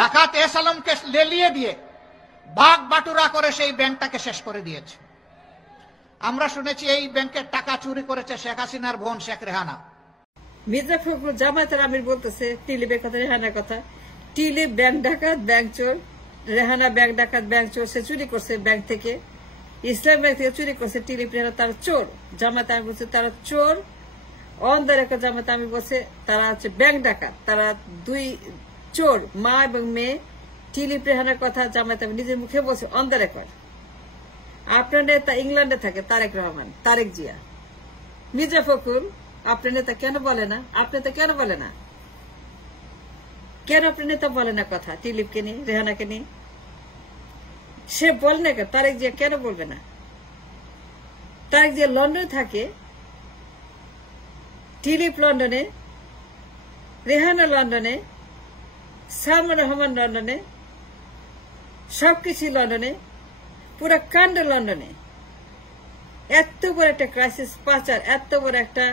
ডাকাত এস আলমকে লেলিয়ে দিয়ে ভাগ বাটুরা করে সেই ব্যাংকটাকে শেষ করে দিয়েছে। আমরা শুনেছি এই ব্যাংকের টাকা চুরি করেছে শেখ হাসিনার বোন শেখ রেহানা। মির্জা ফখরুল জামায়াতের আমির বলতেছে টিলিপের কথা, রেহানার কথা। টিলিপ ব্যাংক ডাকাত, ব্যাংক চোর। রেহানা ব্যাংক ডাকাত, ব্যাংক চোর। সে চুরি করছে ব্যাংক থেকে, ইসলাম ব্যাংক থেকে চুরি করছে। টিলিপ রেহানা তারা চোর। জামায়াত আমি বলছে তারা চোর। অন দ্য রেকর্ড জামায়াত আমি বলছে তারা হচ্ছে ব্যাংক ডাকাত, তারা দুই চোর, মা এবং মেয়ে। টিলিপ রেহানার কথা জামায়াত আমি নিজের মুখে বলছে অন দ্য রেকর্ড। আপনার নেতা ইংল্যান্ডে থাকে তারেক রহমান, তারেক জিয়া। মির্জা ফখরুল আপনার নেতা কেন বলে না? আপনি তো কেন বলে না? কেন আপনার নেতা বলে না কথা টিলিপকে নিয়ে, রেহানাকে নিয়ে? সে বলে না কেন? তারেক জিয়া কেন বলবে না? তারেক জিয়া লন্ডনে থাকে, টিলিপ লন্ডনে, রেহানা লন্ডনে, সালমান রহমান লন্ডনে, সবকিছু লন্ডনে, পুরো কাণ্ড লন্ডনে। এত বড় একটা ক্রাইসিস, পাচার, এত বড় একটা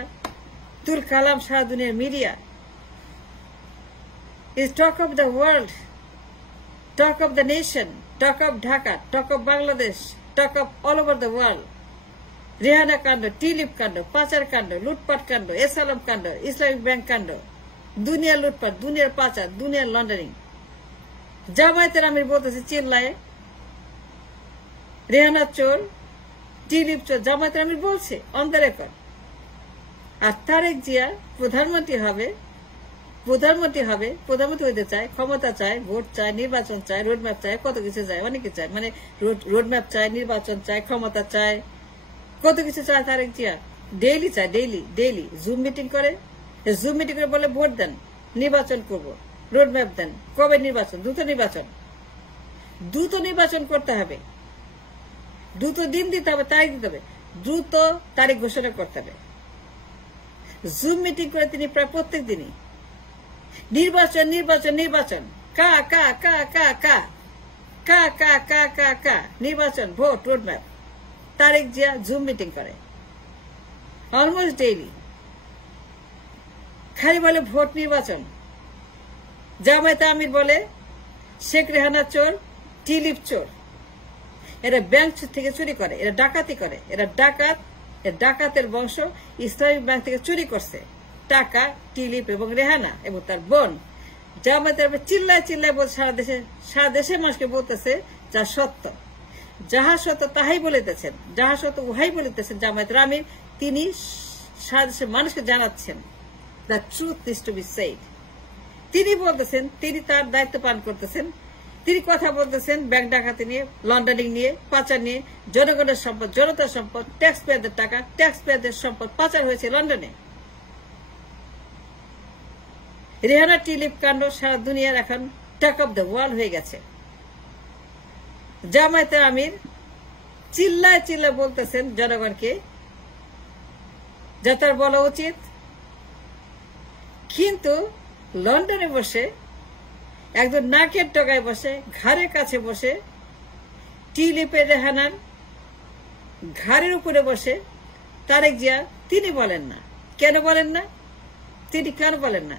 তুল কালাম সারা দুনিয়ার media is talk of the world, talk of the nation, talk of Dhaka, talk of Bangladesh, talk of all over the world. Rehana কাণ্ড, টিলিপ কাণ্ড, পাচার কাণ্ড, লুটপাট কাণ্ড, এস আলম কাণ্ড, ইসলামিক ব্যাংক কাণ্ড, দুনিয়ার লুটপাট, দুনিয়ার পাচার, দুনিয়ার লন্ডারিং। জামায়াতের আমির বলতেছে চিল্লায় রেহানা চোর, টিলিপ চোর। জামায়াতের আমির বলছে অন দ্য রেকর্ড। আর তারেক জিয়া প্রধানমন্ত্রী হবে, প্রধানমন্ত্রী হইতে চায়, ক্ষমতা চায়, ভোট চায়, নির্বাচন চায়, রোডম্যাপ চায়, কত কিছু চায়, অনেকে চায়। মানে রোডম্যাপ চায়, নির্বাচন চায়, ক্ষমতা চায়, কত কিছু চায় তারেক জিয়া। ডেইলি চায়, ডেইলি জুম মিটিং করে। জুম মিটিং করে বলে ভোট দেন, নির্বাচন করব, রোডম্যাপ দেন। কবে নির্বাচন? দ্রুত নির্বাচন করতে হবে, দ্রুত দিন দিতে হবে, তারিখ দিতে হবে, দ্রুত তারিখ ঘোষণা করতে হবে। জুম মিটিং করে তিনি প্রায় প্রত্যেক দিনই নির্বাচন, কা কা কা কা কা কা কা কা কা কা নির্বাচন, vote, roadmap. Tarique Zia zoom meeting করে অলমোস্ট ডেইলি, খালি বলে ভোট, নির্বাচন। জামায়াতে আমির বলে শেখ রেহানা চোর, টিলিপ চোর। এরা ব্যাংক থেকে চুরি করে, এরা ডাকাতি করে, এরা ডাকাত, ডাকাতের বংশ। ইসলামিক ব্যাংক থেকে চুরি করছে টাকা টিলিপ এবং রেহানা এবং তার বোন। জামায়াতের চিল্লায় বলছে সারা দেশের মানুষকে বলতেছে যা সত্য, যাহা সত্য তাহাই বলিতেছেন, যাহা সত্য উহাই বলিতেছেন জামায়াতের আমির। তিনি সারা দেশের মানুষকে জানাচ্ছেন the truth is to be said. তিনি বলতেছেন, তিনি তার দায়িত্ব পালন করতেছেন। তিনি কথা বলতেছেন ব্যাংক ডাকাতি নিয়ে, লন্ডারিং নিয়ে, পাচার নিয়ে। জনগণের সম্পদ, জনতার সম্পদ, ট্যাক্স পেয়ারদের টাকা, ট্যাক্স পেয়ারদের সম্পদ পাচার হয়েছে লন্ডনে। রেহানা টিলিপ কাণ্ড সারা দুনিয়ার এখন টক অফ দ্য ওয়ার্ল্ড হয়ে গেছে। জামায়াতের আমির চিল্লায় বলতেছেন জনগণকে যা তার বলা উচিত, কিন্তু লন্ডনে বসে একজন নাকের ডগায় বসে, ঘাড়ের কাছে বসে, টিলিপের রেহানার ঘাড়ের উপরে বসে তারেক জিয়া তিনি বলেন না। কেন বলেন না? তিনি কেন বলেন না?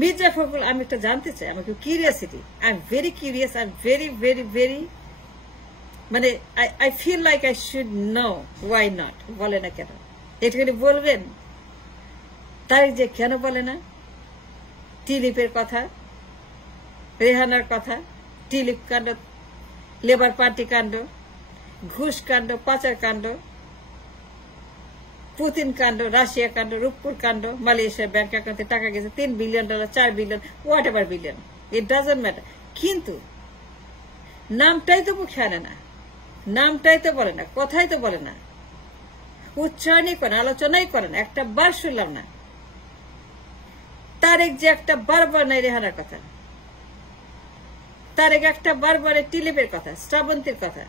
মির্জা ফখরুল, আমি একটা জানতে চাই, আমাকে curiosity, I am very curious, I am very মানে I feel like I should know why not. বলে না কেন? এটুখানি বলবেন তারেক জিয়া কেন বলে না? টিলিপের কথা, রেহানার কথা, টিলিপ কাণ্ড, লেবার পার্টি কাণ্ড, ঘুষ কাণ্ড, পাচার কাণ্ড, পুতিন কাণ্ড, রাশিয়া কাণ্ড, রূপপুর কাণ্ড, মালয়েশিয়ার ব্যাংক অ্যাকাউন্টে টাকা গেছে $3 billion, $4 billion, what ever billion, it doesn't matter. কিন্তু নামটাই তো মুখে আনে না, নামটাই তো বলে না, কথাই তো বলে না, উচ্চারণই করে, আলোচনাই করে না, একটা বার শুনলাম না। তারেক যে একটা বারবার নাই রেহানার কথা, তারেক একটা বারবার টিলিপের কথা, শ্রাবন্তীর কথা,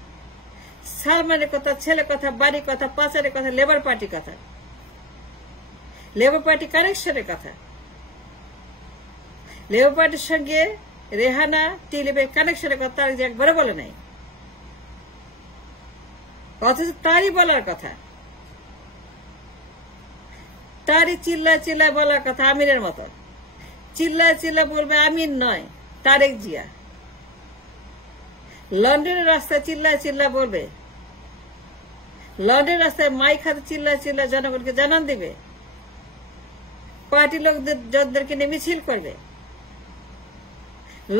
সালমানের কথা, ছেলে কথা, বাড়ি কথা, পাচারের কথা, লেবার পার্টি কথা, লেবার পার্টি কানেকশনের কথা, লেবার পার্টির সঙ্গে রেহানা টিলিপের কানেকশনের কথা তারেক যে একবারে বলে নাই। অথচ তারই বলার কথা, তারই চিল্লায় বলার কথা, আমিরের মতো চিল্লায় বলবে আমির নয়, তারেক জিয়া লন্ডনের রাস্তায় চিল্লায় চিল্লা বলবে, লন্ডনের রাস্তায় মাইক হাতে চিল্লায় চিল্লায় জনগণকে জানান দিবে, পার্টি লোকদেরকে নিয়ে মিছিল করবে,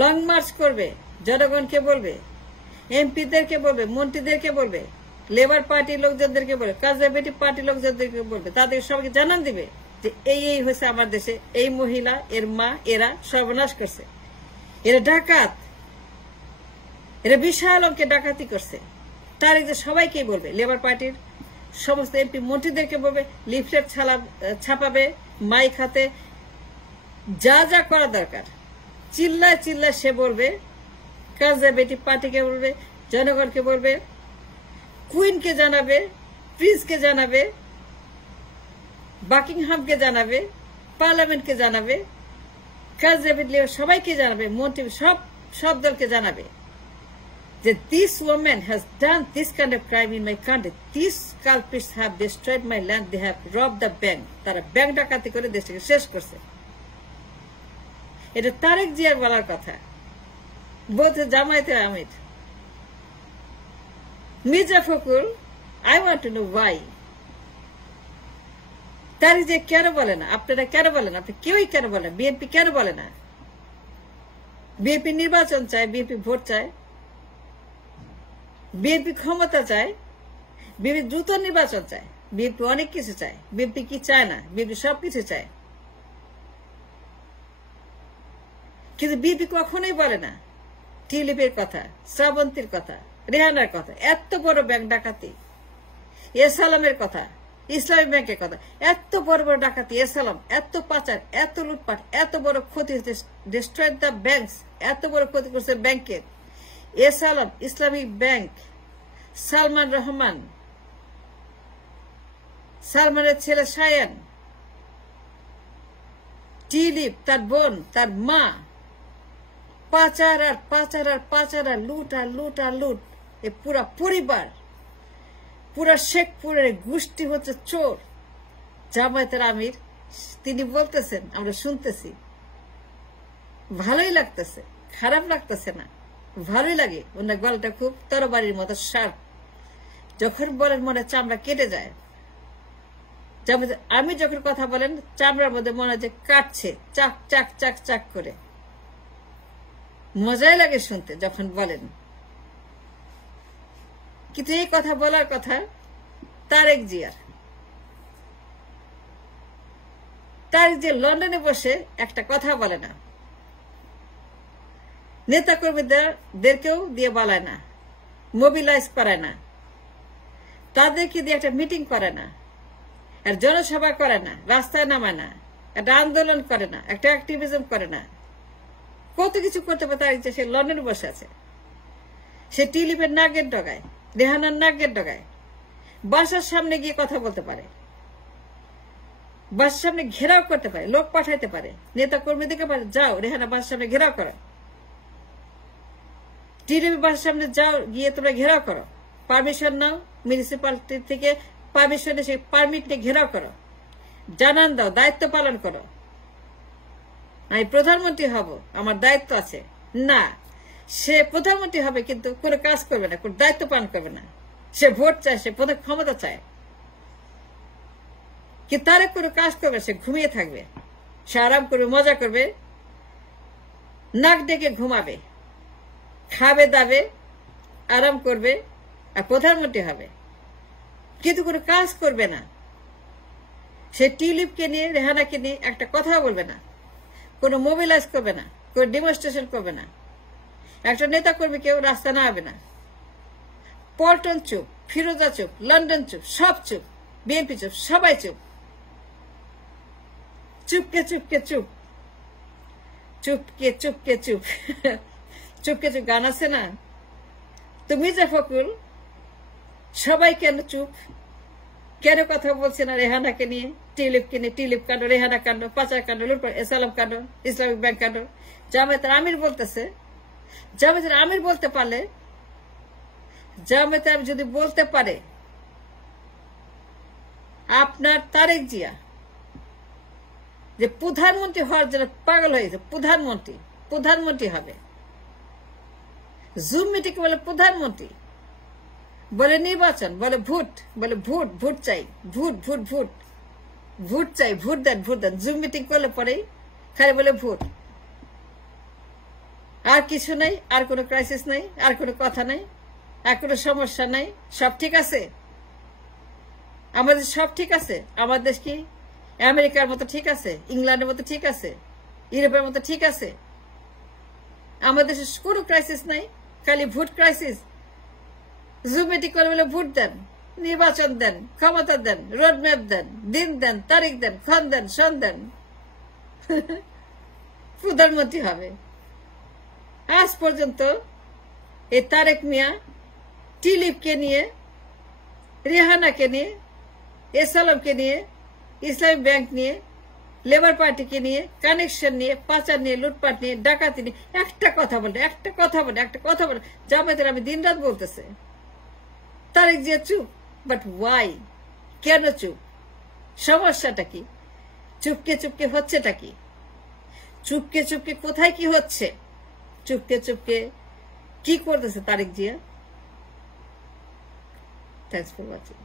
লং মার্চ করবে, জনগণকে বলবে, এমপিদেরকে বলবে, মন্ত্রীদেরকে বলবে, লেবার পার্টির লোকজনদেরকে বলবে, কনজারভেটিভ পার্টির লোকজনদেরকে বলবে, তাদের সবাইকে জানান দিবে যে এই হয়েছে আমার দেশে, এই মহিলা, এর মা, এরা সর্বনাশ করছে, এরা ডাকাত, এরা বিশাল অঙ্কে ডাকাতি করছে। তারেক যে সবাইকেই বলবে, লেবার পার্টির সমস্ত এমপি মন্ত্রীদেরকে বলবে, লিফলেট ছাপাবে, মাইক হাতে, যা যা করা দরকার চিল্লায় চিল্লায় সে বলবে, কনজারভেটিভ পার্টিকে বলবে, জনগণকে বলবে, কুইনকে জানাবে, প্রিন্সকে জানাবে, বাকিংহামকে জানাবে, পার্লামেন্টকে জানাবে, কনজারভেটিভ সবাইকে জানাবে, মন্ত্রী সব দলকে জানাবে যে this woman has done this kind of crime in my country. These culprits have destroyed my land. They have robbed the bank. তারা ব্যাংক ডাকাতি করে দেশটাকে শেষ করছে। এটা তারেক জিয়ার বলার কথা, বলছে জামায়াতে আমির। Mirza Fakhrul, I want to know why. Tarique Zia কেন বলে না? আপনারা কেন বলে না? আপনি কেউই কেন বলে না? বিএনপি কেন বলে না? বিএনপি নির্বাচন চায়, বিএনপি ভোট চায়, বিএনপি ক্ষমতা চায়, বিএনপি দ্রুত নির্বাচন চায়, বিএনপি অনেক কিছু চায়। বিএনপি কি চায় না? বিএনপি সবকিছু চায়, কিন্তু বিএনপি কখনোই বলে না টিউলিপের কথা, শ্রাবন্তীর কথা, রেহানার কথা, এত বড় ব্যাংক ডাকাতি, এসালামের কথা, ইসলামী ব্যাংকের কথা, এত বড় বড় ডাকাতি, এসালাম, এত পাচার, এত লুটপাট, এত বড় ক্ষতি, ডিস্ট্রয়েড দ্য ব্যাংকস, এত বড় ক্ষতি করছে ব্যাংকের, এসালাম, ইসলামিক ব্যাংক, সালমান রহমান, সালমানের ছেলে শায়ান, টিউলিপ, তার বোন, তার মা, পাচার আর পাচার আর পাচার আর লুট আর লুট আর লুট। এ পুরা পরিবার, পুরা শেখপুরের গোষ্ঠী হচ্ছে চোর। জামায়াতের আমির তিনি বলতেছেন, আমরা শুনতেছি, ভালোই লাগতেছে, খারাপ লাগতেছে না, ভালোই লাগে। ওনার গলাটা খুব তরবারির মতো শার্প, যখন বলেন মনে চামড়া কেটে যায়। আমি যখন কথা বলেন চামড়ার মধ্যে মনে হয় যে কাটছে, চাক চাক চাক চাক করে, মজাই লাগে শুনতে যখন বলেন। কিন্তু এই কথা বলার কথা তারেক জিয়ার। তারেক জিয়া লন্ডনে বসে একটা কথা বলে না, নেতা কর্মীদেরকেও দিয়ে বলায় না, মোবিলাইজ করে না, তাদেরকে দিয়ে একটা মিটিং করে না, আর জনসভা করে না, রাস্তায় নামায় না, একটা আন্দোলন করে না, একটা অ্যাক্টিভিজম করে না। কত কিছু করতে পারে তারেক জিয়া। সে লন্ডনে বসে আছে, সে টিউলিপের নাকের ডগায়, রেহানার নাকের ডগায়, বাসার সামনে গিয়ে কথা বলতে পারে, বাসার সামনে ঘেরাও করতে পারে, লোক পাঠাইতে পারে, নেতা কর্মীদেরকে পারে, যাও রেহানা বাসার সামনে ঘেরাও করো, টিউলিপের বাসার সামনে যাও, গিয়ে তোমরা ঘেরাও করো, পারমিশন নাও, মিউনিসিপালিটি থেকে পারমিশন এসে পারমিট নিয়ে ঘেরাও করো, জানান দাও, দায়িত্ব পালন করো। আমি প্রধানমন্ত্রী হব, আমার দায়িত্ব আছে। না, সে প্রধানমন্ত্রী হবে কিন্তু কোনো কাজ করবে না, কোনো দায়িত্ব পালন করবে না। সে ভোট চায়, সে প্রধান ক্ষমতা চায়, কিন্তু তারে কোনো কাজ করবে, সে ঘুমিয়ে থাকবে, সে আরাম করবে, মজা করবে, নাক ডেকে ঘুমাবে, খাবে দাবে, আরাম করবে, আর প্রধানমন্ত্রী হবে, কিন্তু কোনো কাজ করবে না। সে টিউলিপকে নিয়ে, রেহানাকে নিয়ে একটা কথাও বলবে না, কোনো মোবিলাইজ করবে না, কোনো ডেমনস্ট্রেশন করবে না, একটা নেতা কর্মী কেউ রাস্তা নামাবে না। পল্টন চুপ, ফিরোজা চুপ, লন্ডন চুপ, সব চুপ, বিএনপি চুপ, সবাই চুপ, চুপকে চুপকে চুপ, চুপকে চুপকে চুপ, চুপকে চুপ গান আছে না? তো মির্জা ফখরুল সবাই কেন চুপ, কেন কথা বলছে না রেহানাকে নিয়ে, টিউলিপকে নিয়ে? টিউলিপ কাণ্ড, রেহানা কাণ্ড, পাচার কাণ্ড, লুটপাট, এসালাম কাণ্ড, ইসলামিক ব্যাংক কাণ্ড। জামায়াতের আমির বলতেছে, জামায়াতের আমির বলতে পারলে, জামায়াতের আমির যদি বলতে পারে আপনার তারেক জিয়া যে প্রধানমন্ত্রী হওয়ার জন্য পাগল হয়েছে, প্রধানমন্ত্রী হবে, জুম মিটিং বলে প্রধানমন্ত্রী, বলে নির্বাচন, বলে ভোট, বলে ভোট, ভোট চাই, ভোট ভোট ভোট, ভোট চাই, ভোট দেন, ভোট দেন। জুম মিটিং করলে পরেই খালি বলে ভোট, আর কিছু নাই, আর কোনো ক্রাইসিস নাই, আর কোনো কথা নাই, আর কোনো সমস্যা নাই, সব ঠিক আছে, আমাদের সব ঠিক আছে। আমাদের দেশ কি আমেরিকার মতো ঠিক আছে, ইংল্যান্ডের মতো ঠিক আছে, ইউরোপের মতো ঠিক আছে? আমাদের দেশে কোনো ক্রাইসিস নাই, খালি ভোট ক্রাইসিস। জুম মিটিং করে বলে ভোট দেন, নির্বাচন দেন, ক্ষমতা দেন, রোডম্যাপ দেন, দিন দেন, তারিখ দেন, ক্ষণ দেন, সন দেন, প্রধানমন্ত্রী হবে। আজ পর্যন্ত এই তারেক মিয়া টিলিপকে নিয়ে, রেহানাকে নিয়ে, এসালামকে নিয়ে, ইসলামী ব্যাংক নিয়ে, লেবার পার্টিকে নিয়ে, কানেকশন নিয়ে, পাচার নিয়ে, লুটপাট নিয়ে, ডাকাতি নিয়ে একটা কথা বলে, একটা কথা বলে, একটা কথা বলে। জামায়াতের আমি দিন রাত বলতেছে তারেক জিয়া চুপ, বাট ওয়াই? কেন চুপ? সমস্যাটা কি? চুপকে চুপকে হচ্ছেটা কি? চুপকে চুপকে কোথায় কি হচ্ছে? চুপকে চুপকে কি করতেছে Tarique Zia? Thanks for watching.